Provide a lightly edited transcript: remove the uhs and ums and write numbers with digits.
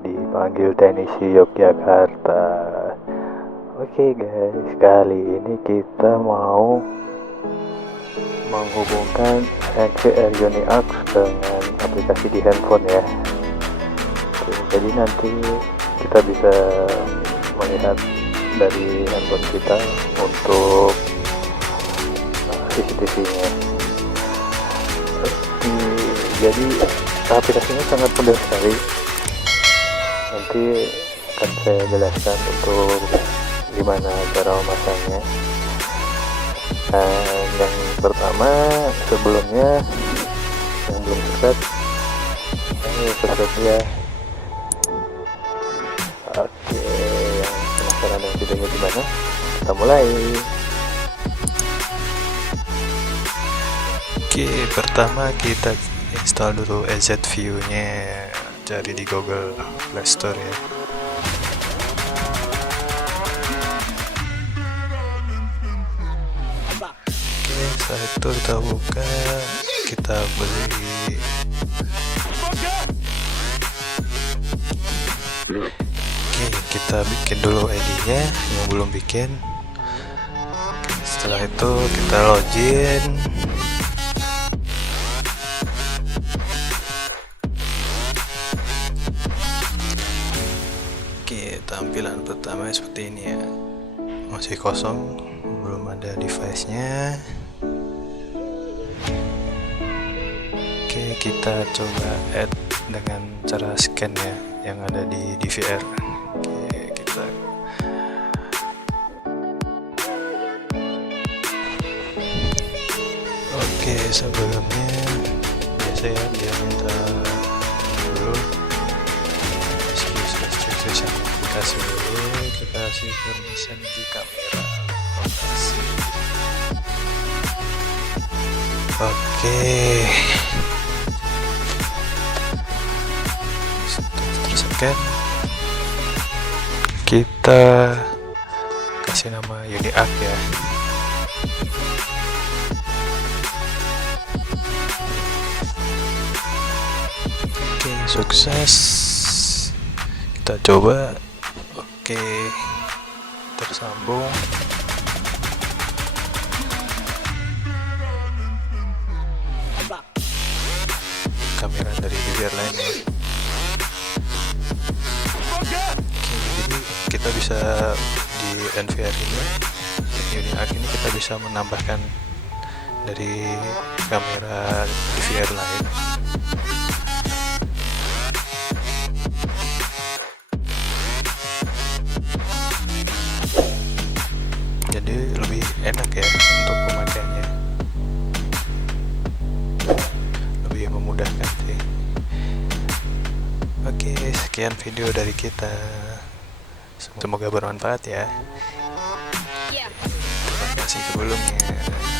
dipanggil Teknisi Yogyakarta. Oke guys, kali ini kita mau menghubungkan NVR Uniarch dengan aplikasi di handphone ya. Oke, jadi nanti kita bisa melihat dari handphone kita untuk CCTV-nya. Jadi aplikasinya sangat mudah sekali. Nanti akan saya jelaskan untuk gimana cara memasangnya. Dan yang pertama, sebelumnya yang belum subscribe, subscribe ya. Oke, yang penasaran dengan videonya gimana? Kita mulai. Oke, pertama kita install dulu EZ View-nya, cari di Google Play Store ya. Oke, setelah itu kita buka, kita beli. Oke, kita bikin dulu ID-nya yang belum bikin. Oke, setelah itu kita login. Tampilan pertama seperti ini ya, masih kosong, belum ada device-nya. Oke, kita coba add dengan cara scan ya, yang ada di DVR. Oke, sebelumnya biasa ya, dia minta dulu kasih dulu, kita kasih permission di kamera lokasi. Oke, terus scan, kita kasih nama Uniarch ya. Oke, sukses, kita coba. Oke, tersambung. Kamera dari DVR lain ya. Oke, jadi kita bisa di NVR ini, Uniarch ini kita bisa menambahkan dari kamera DVR lain. Jadi lebih enak ya untuk pemakaiannya, lebih memudahkan sih. Oke, sekian video dari kita, semoga bermanfaat ya. Terima kasih sebelumnya.